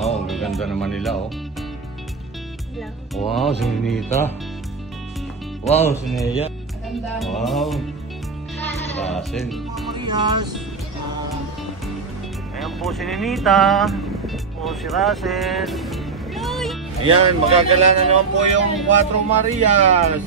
Wow, ang gaganda naman nila, oh. Wow, si Ninita. Wow, si Nea. Wow. Russell. Ayan po si Ninita. Po si Russell. Ayan, magagala na naman po yung 4 Marias.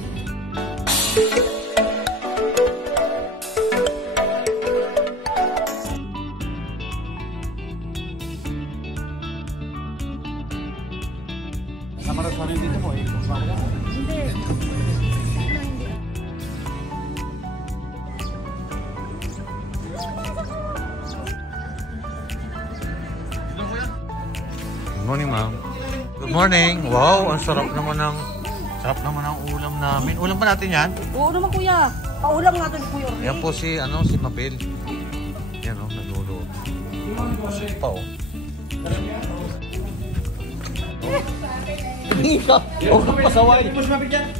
Namaras na rin dito mo eh. Hindi. Good morning, ma'am. Good morning. Wow, ang sarap naman ng ulam namin. Ulam ba natin yan? Oo naman, kuya. Paulam natin, kuya. Yan po si Mabel. Yan oh, nagluluto. Kasi pa oh. Ika, huwag kang pasaway. Hindi mo siya Mabel dyan.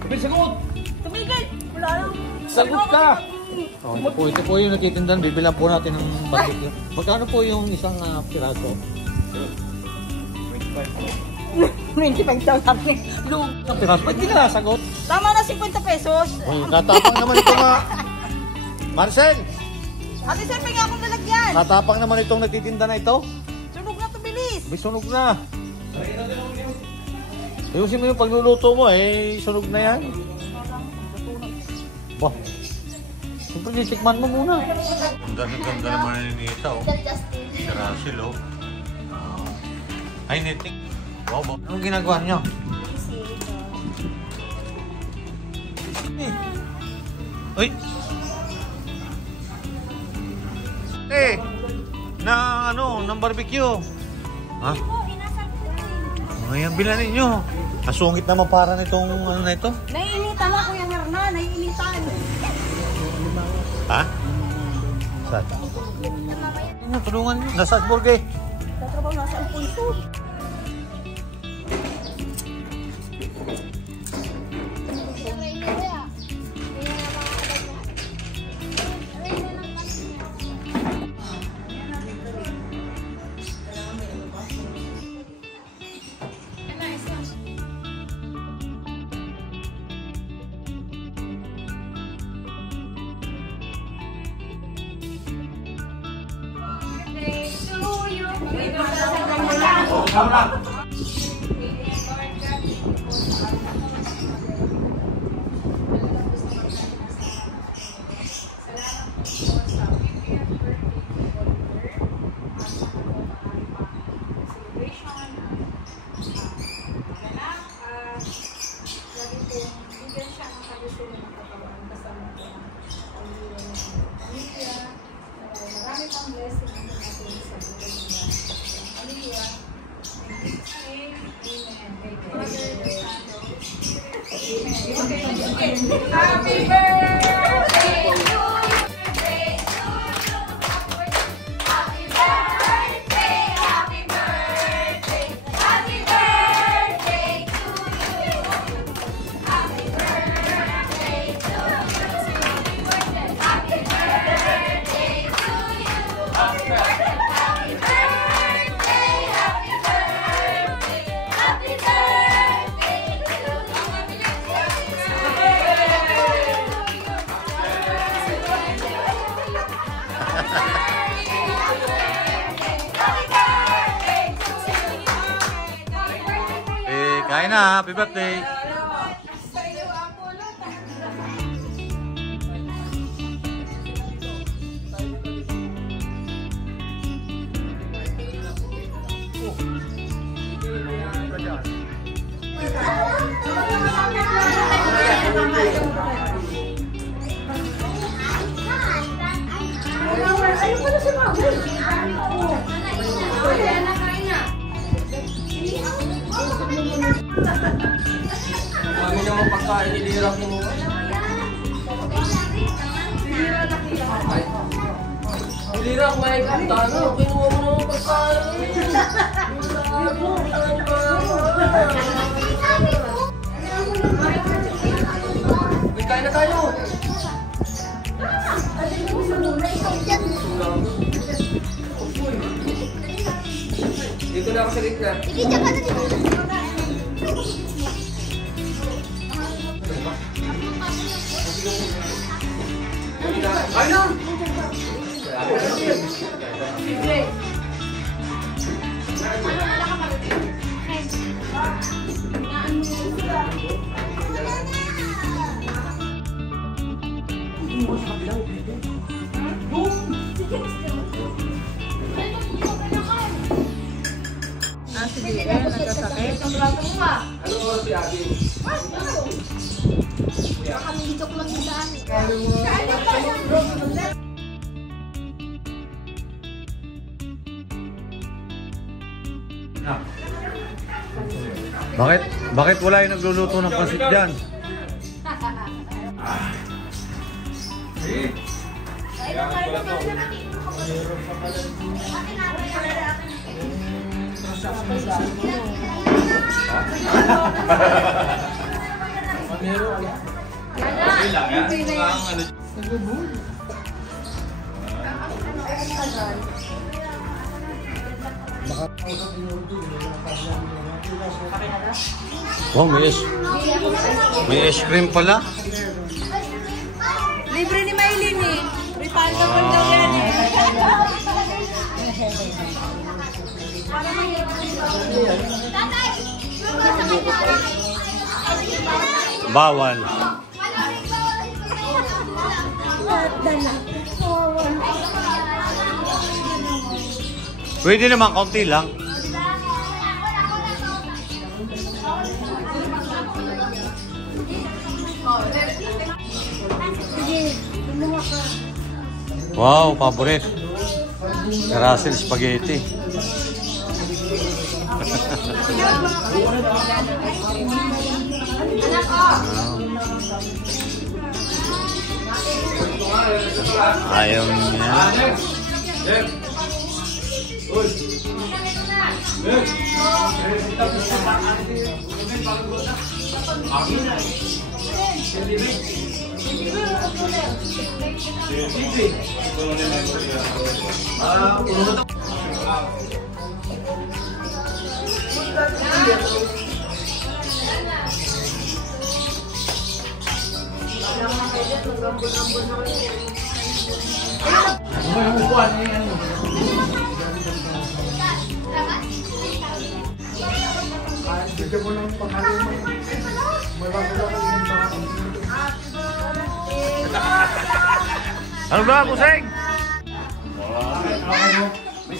Mabel, sagot! Tumigil! Wala lang. Sagot ka! Ito po yung natitindan. Bibilang po natin ng barbecue. Magkano po yung isang piraso? 25,000. Isang piraso? Ba't di ka nasagot? Tama na 50 pesos. Uy, katapang naman ito nga. Marcel! Ate sir, pagka akong lalagyan. Katapang naman itong natitinda na ito. Sunog na to, bilis. May sunog na. Ayusin mo yung pagluluto mo eh. Sunog na yan. Bah. Siyempre, titikman mo muna. Ganda naman ni Nita, oh. Si Russell, oh. Ay, Nitik. Wow, ba? Anong ginagawa niyo? Uy! Ng barbecue. Ha? Ngayon, bilanin nyo. Asungit naman para nitong ano na ito. Naiinitan na, Kuya Hernan. Naiinitan. Ha? Saan? Tulungan nyo. Nasa Asburg eh. Tatrabaho nasa Alfonso. Happy birthday to you. Happy birthday, happy birthday, happy birthday to you. Happy birthday to you. Happy birthday to you. Happy birthday, happy birthday, happy birthday, happy birthday to you. Kain na, happy birthday. Kami naman pagkain, nilirap mo. Nilirap, may kantano. Kinuha mo naman pagkain. Kain na tayo. Dito na ako sa gitna. Sige, dyan ka na dito. Ayun! Sige, nagkasakit. Ano oras si Abby? Baka may hitok lang yung daan. Bakit wala yung nagluluto ng pansit dyan? Oh, may ice cream pala. Libre ni Maylin eh. Refund naman daw yan eh. Bawal. Pwede naman, kaunti lang. Wow, paborit. Russell spaghetti. Ayaw niya. Ano ba, Buseng? May